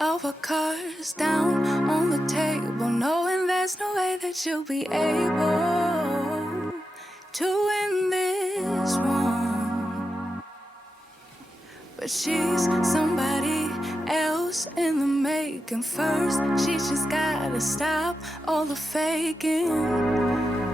of our cards down on the table, knowing there's no way that you'll be able to win this one. But she's somebody else in the making. First, she just gotta stop all the faking,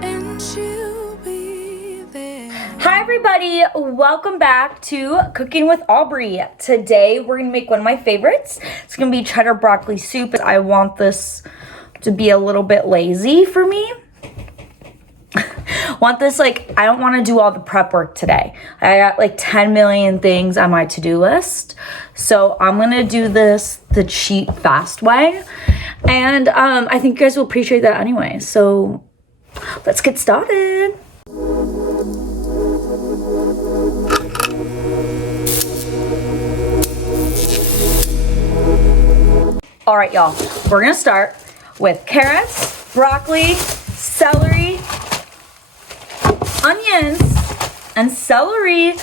and she'll be there. Hi everybody, welcome back to Cooking with Aubrey. Today we're gonna make one of my favorites. It's gonna be cheddar broccoli soup. I want this to be a little bit lazy for me. I don't want to do all the prep work today. I got like 10 million things on my to-do list. So I'm gonna do this the cheap, fast way. And I think you guys will appreciate that anyway. So let's get started. All right, y'all, we're gonna start with carrots, broccoli, celery, onions, and celery,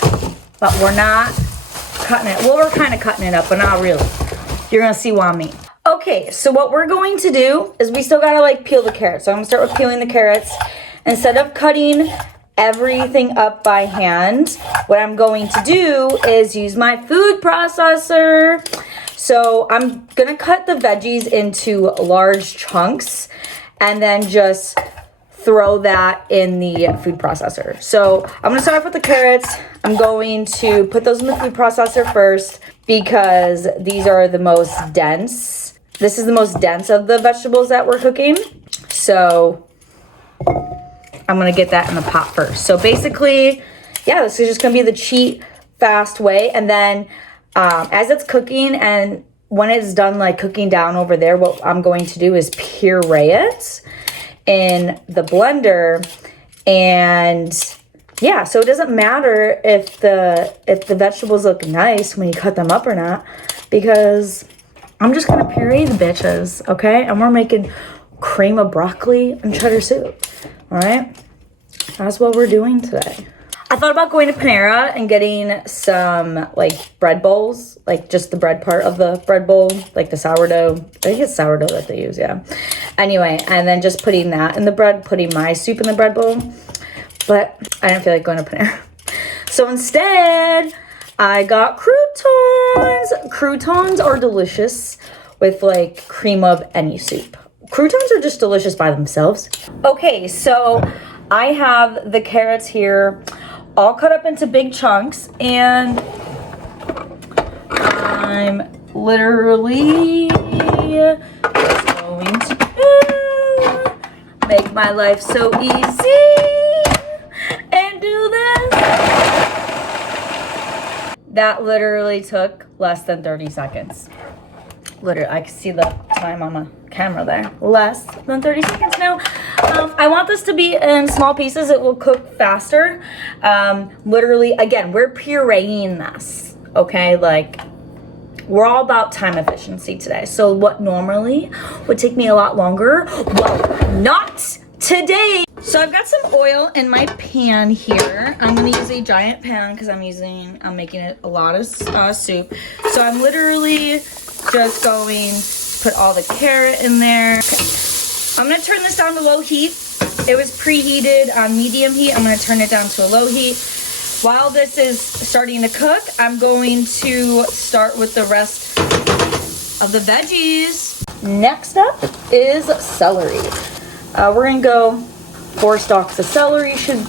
but we're not cutting it. Well, we're kind of cutting it up, but not really. You're gonna see what I mean. Okay, so what we're going to do is we still gotta like peel the carrots. So I'm gonna start with peeling the carrots. Instead of cutting everything up by hand, what I'm going to do is use my food processor. So I'm gonna cut the veggies into large chunks and then just throw that in the food processor. So I'm gonna start off with the carrots. I'm going to put those in the food processor first because these are the most dense. This is the most dense of the vegetables that we're cooking. So I'm gonna get that in the pot first. So basically, yeah, this is just gonna be the cheap, fast way. And then as it's cooking and when it's done like cooking down over there, what I'm going to do is puree it in the blender. And yeah, so it doesn't matter if the vegetables look nice when you cut them up or not, because I'm just gonna puree the bitches, okay? And we're making cream of broccoli and cheddar soup. All right, that's what we're doing today. I thought about going to Panera and getting some like bread bowls, like just the bread part of the bread bowl, like the sourdough. I think it's sourdough that they use, yeah. Anyway, and then just putting that in the bread, putting my soup in the bread bowl. But I didn't feel like going to Panera. So instead, I got croutons. Croutons are delicious with like cream of any soup. Croutons are just delicious by themselves. Okay, so I have the carrots here all cut up into big chunks, and I'm literally just going to make my life so easy and do this. That literally took less than 30 seconds. Literally, I can see the time on my camera there. Less than 30 seconds now. I want this to be in small pieces. It will cook faster. Literally, again, we're pureeing this, okay? Like, we're all about time efficiency today. So what normally would take me a lot longer, well, not today. So I've got some oil in my pan here. I'm gonna use a giant pan because I'm making it a lot of soup. So I'm literally just going to put all the carrot in there. Okay. I'm gonna turn this down to low heat. It was preheated on medium heat. I'm gonna turn it down to a low heat. While this is starting to cook, I'm going to start with the rest of the veggies. Next up is celery. We're gonna go 4 stalks of celery should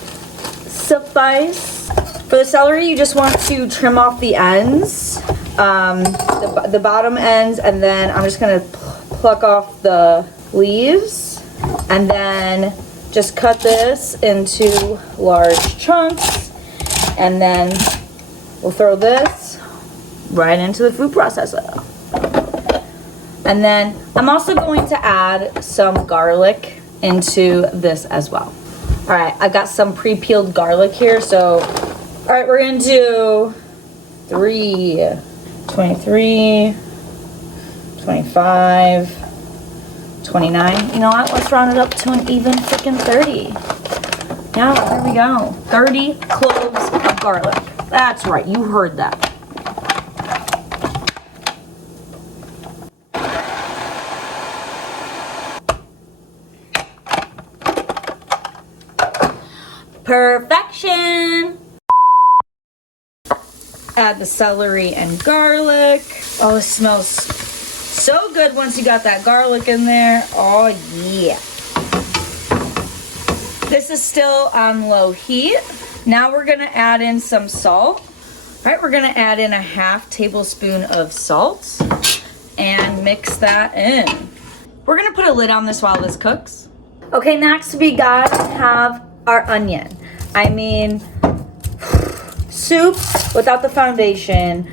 suffice. For the celery, you just want to trim off the ends, the bottom ends, and then I'm just gonna pluck off the leaves, and then just cut this into large chunks, and then we'll throw this right into the food processor. And then I'm also going to add some garlic into this as well. All right, I've got some pre-peeled garlic here, so all right, we're gonna do 3, 23, 25, 29. You know what? Let's round it up to an even freaking 30. Yeah, there we go. 30 cloves of garlic. That's right, you heard that. Perfection. Add the celery and garlic. Oh, it smells so good once you got that garlic in there. Oh yeah. This is still on low heat. Now we're gonna add in some salt. All right, we're gonna add in a 1/2 tablespoon of salt and mix that in. We're gonna put a lid on this while this cooks. Okay, next we gotta have our onion. I mean, soup without the foundation,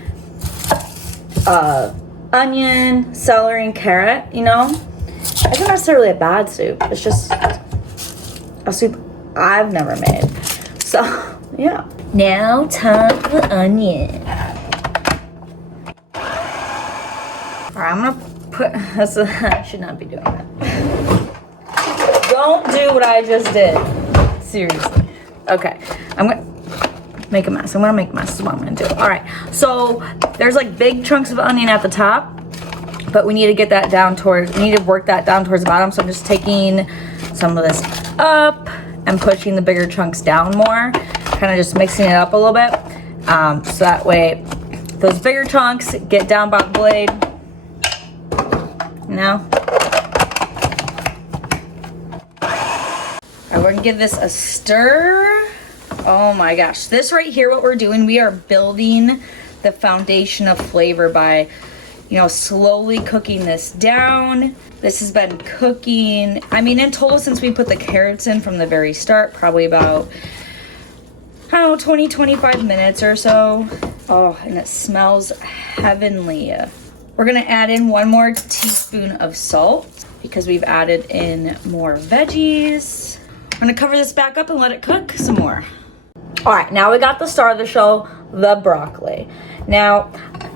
onion, celery, and carrot, you know? It's not necessarily a bad soup. It's just a soup I've never made. So, yeah. Now time for the onion. All right, I'm gonna put, I should not be doing that. Don't do what I just did. Seriously. Okay, I'm gonna make a mess. I'm gonna make a mess is what I'm gonna do. All right, so there's like big chunks of onion at the top, but we need to get that down towards, we need to work that down towards the bottom. So I'm just taking some of this up and pushing the bigger chunks down more, kind of just mixing it up a little bit. So that way those bigger chunks get down by the blade. Now, we're gonna give this a stir. Oh my gosh, this right here, what we're doing, we are building the foundation of flavor by, you know, slowly cooking this down. This has been cooking, I mean, in total since we put the carrots in from the very start, probably about, I don't know, 20, 25 minutes or so. Oh, and it smells heavenly. We're gonna add in 1 more teaspoon of salt because we've added in more veggies. I'm gonna cover this back up and let it cook some more. All right, now we got the star of the show, the broccoli. Now,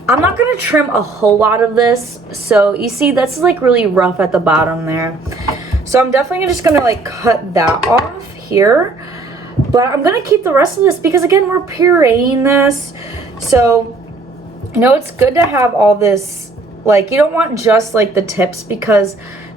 I'm not gonna trim a whole lot of this. So you see, that's like really rough at the bottom there. So I'm definitely just gonna like cut that off here. But I'm gonna keep the rest of this because again, we're pureeing this. So, you know, it's good to have all this, like you don't want just like the tips because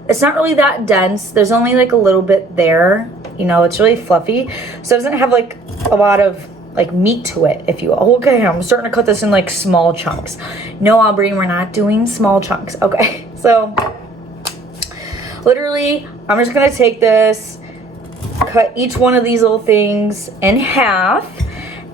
it's not really that dense. There's only like a little bit there. You know, it's really fluffy. So it doesn't have like a lot of like meat to it, if you will. Okay, I'm starting to cut this in like small chunks. No, Aubrey, we're not doing small chunks. Okay, so literally, I'm just gonna take this, cut each one of these little things in half,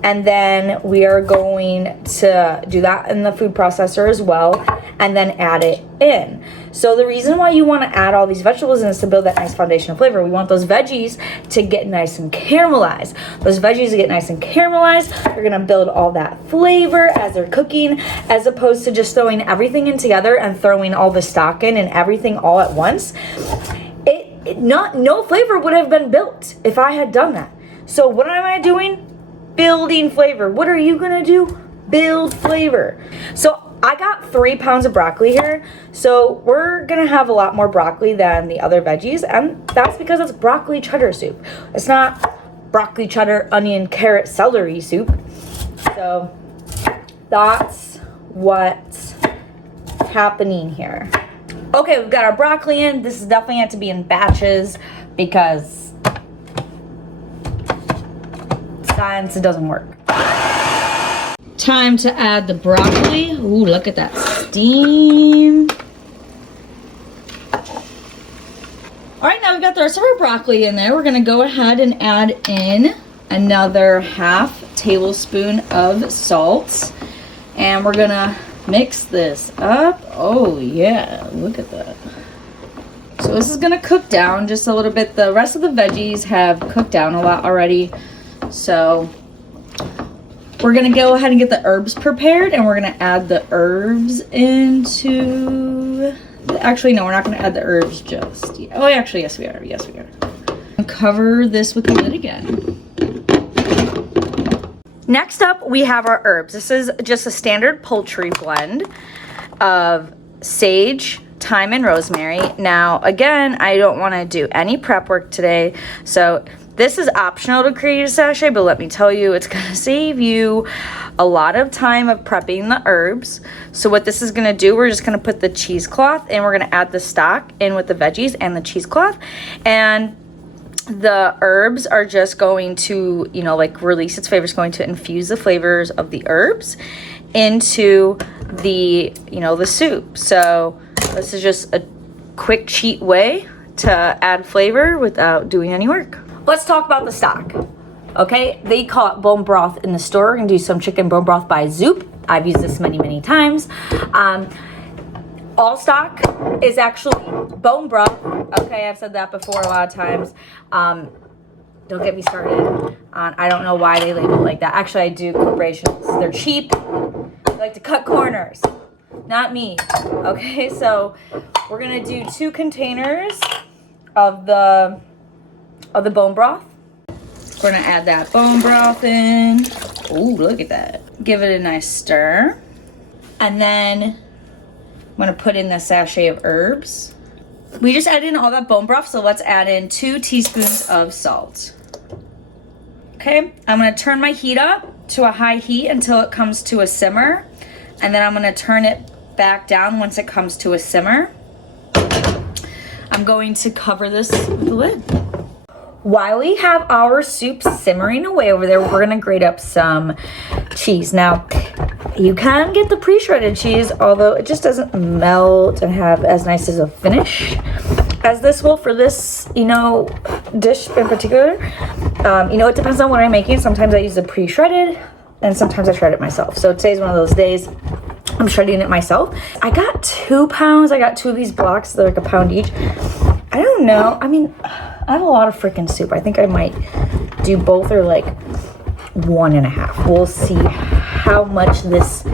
and then we are going to do that in the food processor as well, and then add it in. So the reason why you want to add all these vegetables in is to build that nice foundation of flavor. We want those veggies to get nice and caramelized. Those veggies to get nice and caramelized, they're going to build all that flavor as they're cooking, as opposed to just throwing everything in together and throwing all the stock in and everything all at once. No flavor would have been built if I had done that. So what am I doing? Building flavor. What are you gonna do? Build flavor. So I got 3 pounds of broccoli here. So we're gonna have a lot more broccoli than the other veggies, and that's because it's broccoli cheddar soup. It's not broccoli cheddar onion carrot celery soup. So that's what's happening here. Okay, we've got our broccoli in. This is definitely have to be in batches because science, it doesn't work. Time to add the broccoli. Ooh, look at that steam. All right, now we've got the rest of our broccoli in there. We're gonna go ahead and add in another 1/2 tablespoon of salt. And we're gonna mix this up. Oh yeah, look at that. So this is gonna cook down just a little bit. The rest of the veggies have cooked down a lot already. So we're gonna go ahead and get the herbs prepared, and we're gonna add the herbs into, actually no, we're not gonna add the herbs just yet. Oh, actually, yes we are, yes we are. Cover this with the lid again. Next up, we have our herbs. This is just a standard poultry blend of sage, thyme, and rosemary. Now, again, I don't wanna do any prep work today, so this is optional to create a sachet, but let me tell you, it's gonna save you a lot of time of prepping the herbs. So what this is gonna do, we're just gonna put the cheesecloth and we're gonna add the stock in with the veggies and the cheesecloth. And The herbs are just going to, you know, like release its flavors, going to infuse the flavors of the herbs into the, you know, the soup. So this is just a quick, cheap way to add flavor without doing any work. Let's talk about the stock. Okay, they call it bone broth in the store. We're gonna do some chicken bone broth by Zoup. I've used this many, many times. All stock is actually bone broth. Okay, I've said that before a lot of times. Don't get me started on, I don't know why they label it like that. Actually, I do corporations. They're cheap. They like to cut corners. Not me. Okay, so we're gonna do 2 containers of the bone broth. We're gonna add that bone broth in. Ooh, look at that. Give it a nice stir. And then I'm gonna put in the sachet of herbs. We just added in all that bone broth, so let's add in 2 teaspoons of salt. Okay, I'm gonna turn my heat up to a high heat until it comes to a simmer. And then I'm gonna turn it back down once it comes to a simmer. I'm going to cover this with the lid. While we have our soup simmering away over there, we're gonna grate up some cheese. Now, you can get the pre-shredded cheese, although it just doesn't melt and have as nice as a finish as this will for this, you know, dish in particular. You know, it depends on what I'm making. Sometimes I use the pre-shredded and sometimes I shred it myself. So today's one of those days I'm shredding it myself. I got 2 pounds. I got 2 of these blocks. They're like a pound each. I don't know. I mean, I have a lot of freaking soup. I think I might do both or like 1.5. We'll see how much this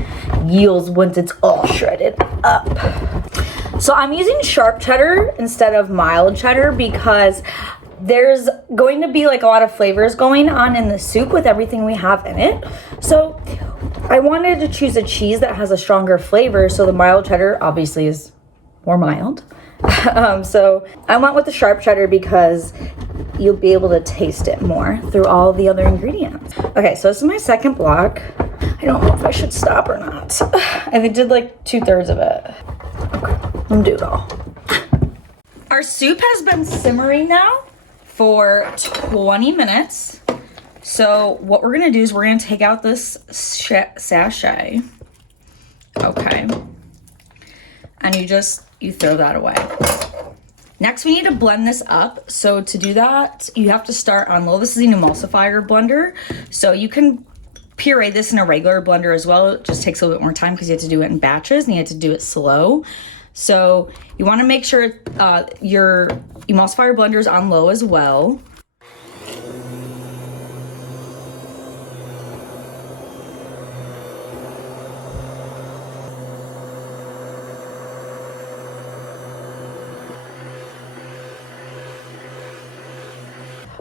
yields once it's all shredded up. So I'm using sharp cheddar instead of mild cheddar because there's going to be like a lot of flavors going on in the soup with everything we have in it. So I wanted to choose a cheese that has a stronger flavor. So the mild cheddar obviously is more mild. So I went with the sharp cheddar because you'll be able to taste it more through all the other ingredients. Okay, so this is my second block. I don't know if I should stop or not. I did like 2/3 of it. Okay, I'm gonna do it all. Our soup has been simmering now for 20 minutes. So what we're gonna do is we're gonna take out this sachet. Okay. And you throw that away. Next, we need to blend this up. So to do that, you have to start on low. This is an emulsifier blender. So you can puree this in a regular blender as well. It just takes a little bit more time because you have to do it in batches and you have to do it slow. So you want to make sure your emulsifier blender is on low as well.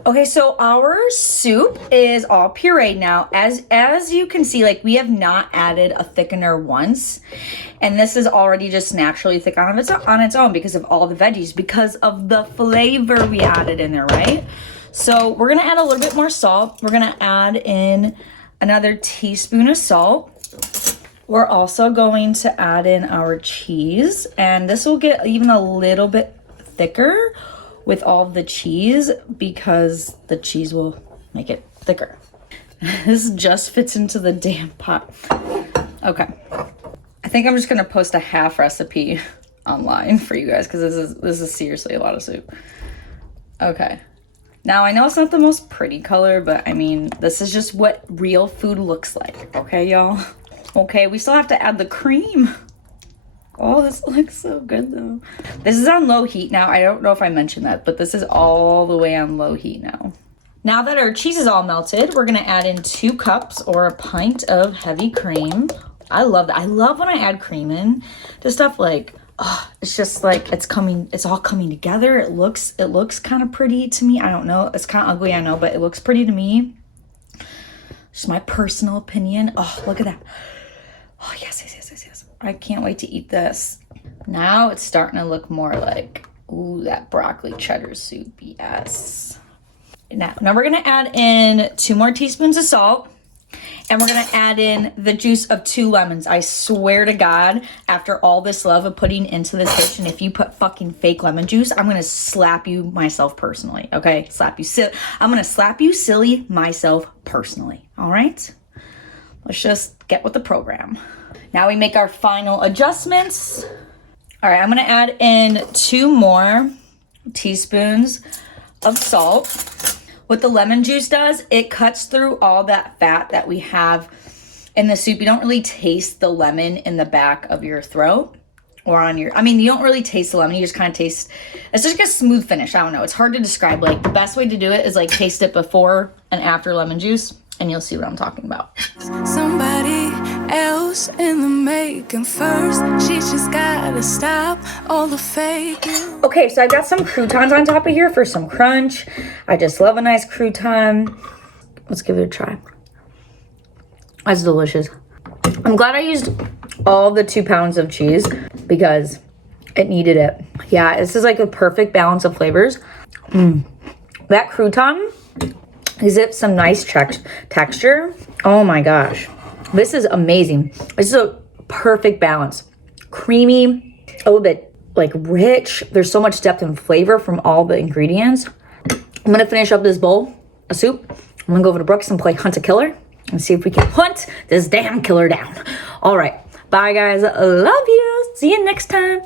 Okay, so our soup is all pureed now. As you can see, like we have not added a thickener once. And this is already just naturally thick on its own because of all the veggies, because of the flavor we added in there, right? So we're gonna add a little bit more salt. We're gonna add in another teaspoon of salt. We're also going to add in our cheese, and this will get even a little bit thicker with all the cheese because the cheese will make it thicker. This just fits into the damn pot. Okay. I think I'm just gonna post a half recipe online for you guys because this is seriously a lot of soup. Okay. Now I know it's not the most pretty color, but I mean, this is just what real food looks like. Okay, y'all? Okay, we still have to add the cream. Oh, this looks so good though. This is on low heat now. I don't know if I mentioned that, but this is all the way on low heat now. Now that our cheese is all melted, we're gonna add in 2 cups or a pint of heavy cream. I love that. I love when I add cream in to stuff. Like, oh, it's just like it's all coming together. It looks kind of pretty to me. I don't know. It's kind of ugly, I know, but it looks pretty to me. Just my personal opinion. Oh, look at that. Oh, yes. I can't wait to eat this. Now it's starting to look more like, ooh, that broccoli cheddar soup, yes. Now we're gonna add in 2 more teaspoons of salt. And we're gonna add in the juice of 2 lemons. I swear to God, after all this love of putting into this dish, and if you put fucking fake lemon juice, I'm gonna slap you myself personally, okay? I'm gonna slap you silly myself personally, all right? Let's just get with the program. Now we make our final adjustments. All right, I'm gonna add in 2 more teaspoons of salt. What the lemon juice does, it cuts through all that fat that we have in the soup. You don't really taste the lemon in the back of your throat or on your, I mean, you don't really taste the lemon. You just kind of taste, it's just like a smooth finish. I don't know. It's hard to describe. Like the best way to do it is like taste it before and after lemon juice and you'll see what I'm talking about. Somebody else in the making first. She just gotta stop all the fake. Okay, so I got some croutons on top of here for some crunch. I just love a nice crouton. Let's give it a try. That's delicious. I'm glad I used all the 2 pounds of cheese because it needed it. Yeah, this is like a perfect balance of flavors. That crouton gives it some nice texture. Oh my gosh. This is amazing. This is a perfect balance. Creamy, a little bit like rich. There's so much depth and flavor from all the ingredients. I'm gonna finish up this bowl of soup. I'm gonna go over to Brooks and play Hunt a Killer and see if we can hunt this damn killer down. All right, bye guys, love you. See you next time.